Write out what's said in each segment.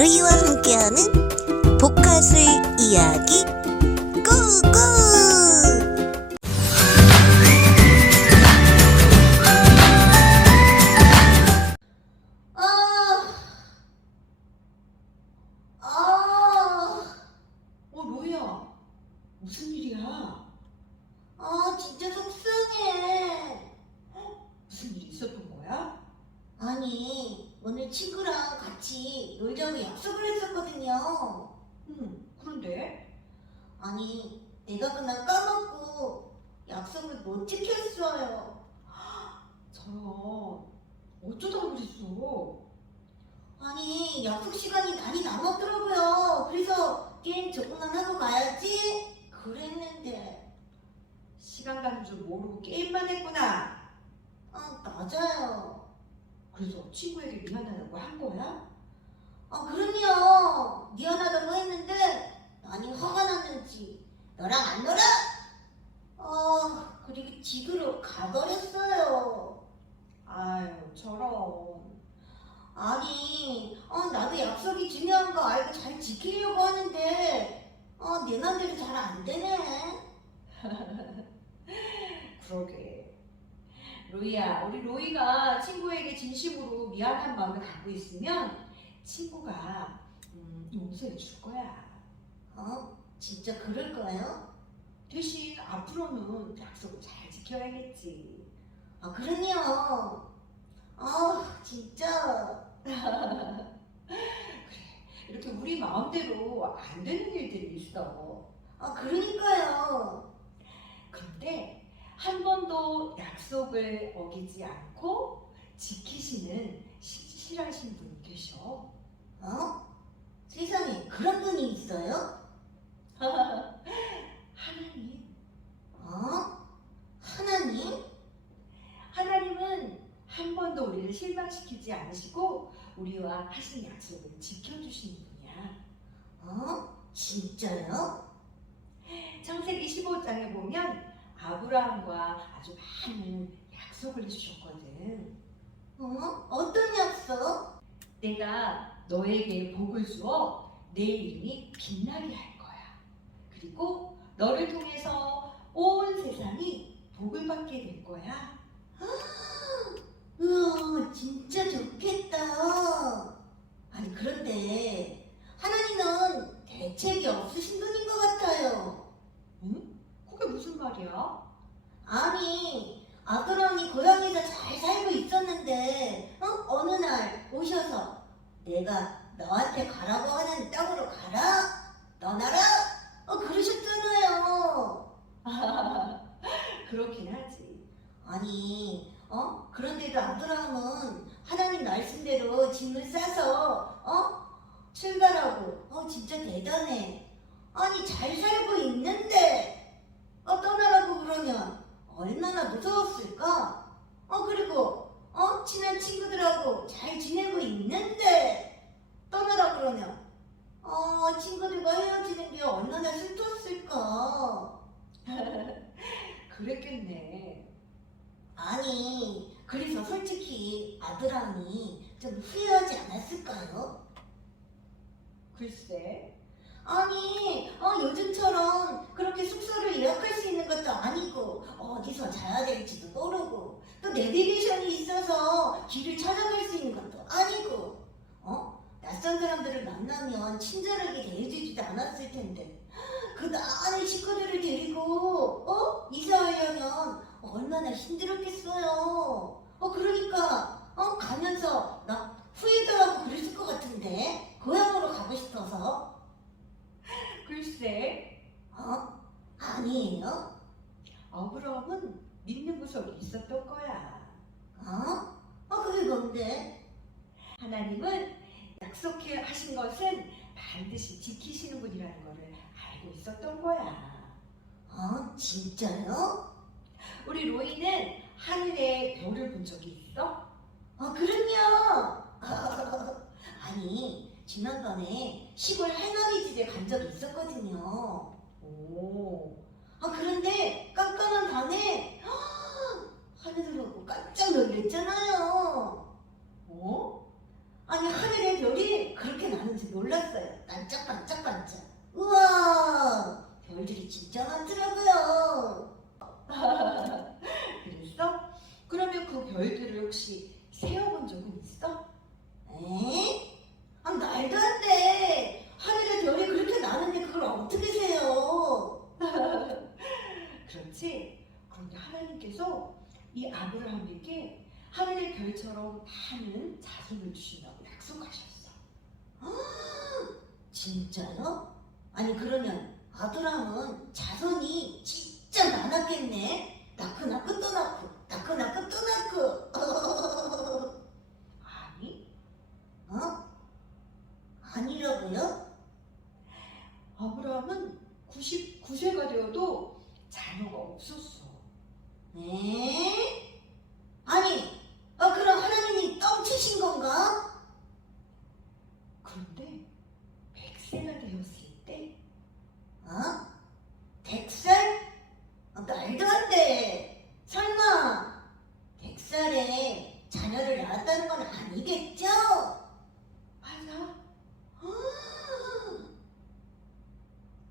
루이와 함께하는 복화술 이야기 고고! 약속을 했었거든요. 응, 그런데? 아니, 내가 그날 까먹고 약속을 못 지켰어요. 저런, 어쩌다 그랬어? 아니, 약속 시간이 많이 남았더라고요. 그래서 게임 조금만 하고 가야지? 그랬는데, 시간 가는 줄 모르고 게임만 했구나. 아, 맞아요. 그래서 친구에게 미안하다고 한 거야? 아, 그럼요. 미안하다고 했는데, 많이 화가 났는지, 너랑 안 놀아? 아, 그리고 집으로 가버렸어요. 아유, 저런. 아니, 어, 나도 약속이 중요한 거 알고 잘 지키려고 하는데, 어, 내 맘대로 잘 안 되네. 그러게. 로이야, 우리 로이가 친구에게 진심으로 미안한 마음을 갖고 있으면 친구가 음, 용서해 줄 거야. 어? 진짜 그럴까요? 대신 앞으로는 약속을 잘 지켜야겠지. 아, 그럼요. 아, 진짜. 이렇게 우리 마음대로 안 되는 일들이 있어. 아, 그러니까요. 그런데 한 번도 약속을 어기지 않고 지키시는 시- 실하신 분이 계셔. 어? 세상에 그런 분이 있어요? 하나님. 어? 하나님? 하나님은 한 번도 우리를 실망시키지 않으시고 우리와 하신 약속을 지켜주시는 분이야. 어? 진짜요? 창세기 15장에 보면 아브라함과 아주 많은 약속을 해주셨거든. 어? 어떤 약속? 내가 너에게 복을 주어 내 이름이 빛나게 할 거야. 그리고 너를 통해서 온 세상이 복을 받게 될 거야. 우와, 진짜 좋겠다. 아니, 그런데 하나님은 대책이 없으신 분인 것 같아요. 응? 그게 무슨 말이야? 아니, 아브라함이 고향에서 잘 살고 있었는데, 어? 어느 날 오셔서 내가 너한테 가라고 하는 땅으로 가라? 떠나라? 어, 그러셨잖아요. 그렇긴 하지. 아니, 어? 그런데도 아브라함은 하나님 말씀대로 짐을 싸서, 어? 출발하고, 어, 진짜 대단해. 아니, 잘 살고 있는데, 어, 떠나라고 그러면 얼마나 무서웠을까? 어, 그리고, 어, 친한 친구들하고 잘 지내고 있는데, 떠나라 그러면, 어, 친구들과 헤어지는 게 얼마나 슬펐을까? 그랬겠네. 아니, 그래서 솔직히 아브라함이 좀 후회하지 않았을까요? 글쎄. 아니, 어, 요즘처럼 그렇게 숙소를 예약할 수 있는 것도 아니고, 어디서 자야 될지도 모르고, 또 내비게이션이 있어서 길을 찾아갈 수 있는 것도 아니고, 어? 낯선 사람들을 만나면 친절하게 대해주지도 않았을 텐데, 그 많은 식구들을 데리고, 어? 이사하려면 얼마나 힘들었겠어요. 어, 그러니까, 어, 가면서 나 후회도 하고 그랬을 것 같은데, 고향으로 가고 싶어서. 글쎄. 어? 아니에요? 아브라함은 믿는 구석이 있었던 거야. 어? 어, 그게 뭔데? 하나님은 약속해 하신 것은 반드시 지키시는 분이라는 것을 알고 있었던 거야. 어, 진짜요? 우리 로이는 하늘에 별을 본 적이 있어? 어, 그럼요. 아니, 지난번에 시골 할머니 집에 간 적이 있었거든요. 오. 아, 그런데 깜깜한 밤에 하늘을 보고 깜짝 놀랐잖아요. 어? 아니, 하늘에 별이 그렇게 나는 줄 놀랐어요. 반짝반짝반짝. 우와, 별들이 진짜 많더라고요. 그랬어? 그러면 그 별들을 혹시 세어본 적은 있어? 에? 아, 말도 안 돼. 하늘에 별이 그렇게 많은데 그걸 어떻게 세요? 그렇지? 그런데 하나님께서 이 아브라함에게 하늘의 별처럼 많은 자손을 주신다고 약속하셨어. 진짜요? 아니 그러면 자손이 진짜 많았겠네. 낳고 낳고 또 낳고 낳고 낳고 또 낳고. 아니, 어? 아니라고요? 아브라함은 99세가 되어도 자녀가 없었어. 에? 아니, 아 그럼 하나님이 뻥치신 건가? 그런데 100세가 되었을 때 어? 백살? 아, 말도 안 돼. 설마 백살에 자녀를 낳았다는 건 아니겠죠? 맞아.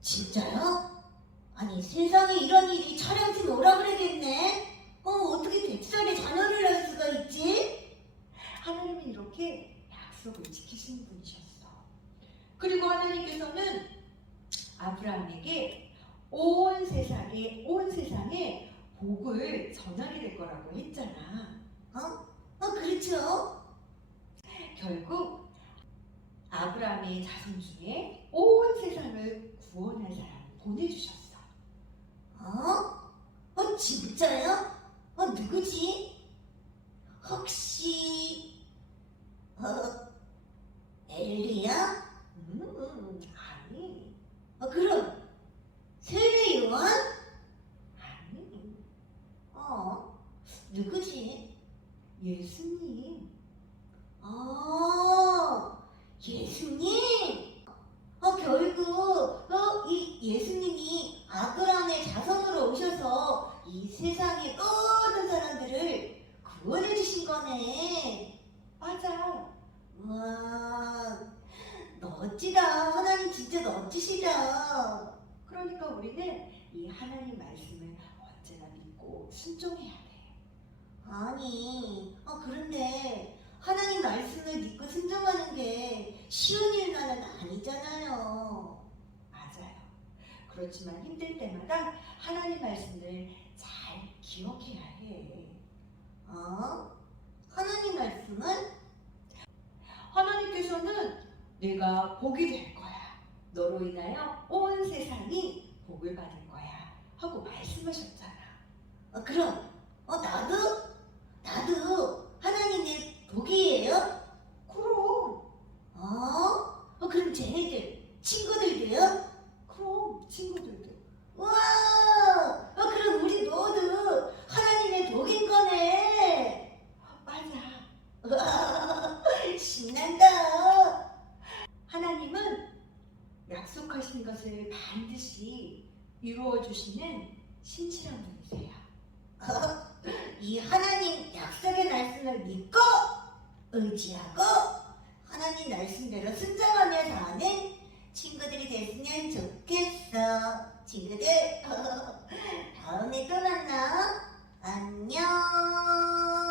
진짜요? 아니 세상에 이런 일이 촬영팀 오라 그래겠네? 어 어떻게 백살에 자녀를 낳을 수가 있지? 하나님은 이렇게 약속을 지키시는 분이셨어. 그리고 하나님께서는 아브라함에게 온 세상에 온 세상에 복을 전하게 될 거라고 했잖아. 어 그렇죠? 결국 아브라함의 자손 중에 온 세상을 구원할 사람을 보내주셨어. 어? 어 진짜요? 어 누구지? 혹시 어 엘리야? 음, 아니, 어 그럼 세례 요한? 아니, 어 누구지? 예수님. 아 예수님? 어 결국 어이 예수님이 아브라함의 자손으로 오셔서 이 세상의 모든 사람들을 구원해 주신 거네. 맞아. 우와 멋지다 하나님 진짜 멋지시다. 그러니까 우리는 이 하나님 말씀을 언제나 믿고 순종해야 돼. 아니, 어, 그런데 하나님 말씀을 믿고 순종하는 게 쉬운 일만은 아니잖아요. 그렇지만 힘들 때마다 하나님 말씀을 잘 기억해야 해. 어? 하나님 말씀은? 하나님께서는 내가 복이 될 거야. 너로 인하여 온 세상이 복을 받을 거야. 하고 말씀하셨잖아. 어, 그럼, 어, 나도? 나도 하나님의 복이에요? 그럼, 어? 어, 그럼 쟤네들, 친구들도요? 그럼 친구들도. 우와! 어, 그럼 우리 모두 하나님의 복인 거네! 맞아. 우와, 신난다! 하나님은 약속하신 것을 반드시 이루어 주시는 신실한 분이세요. 이 하나님 약속의 말씀을 믿고 의지하고 하나님 말씀대로 순종하며 사는 친구들이 됐으면 좋겠어. 친구들, 다음에 또 만나. 안녕.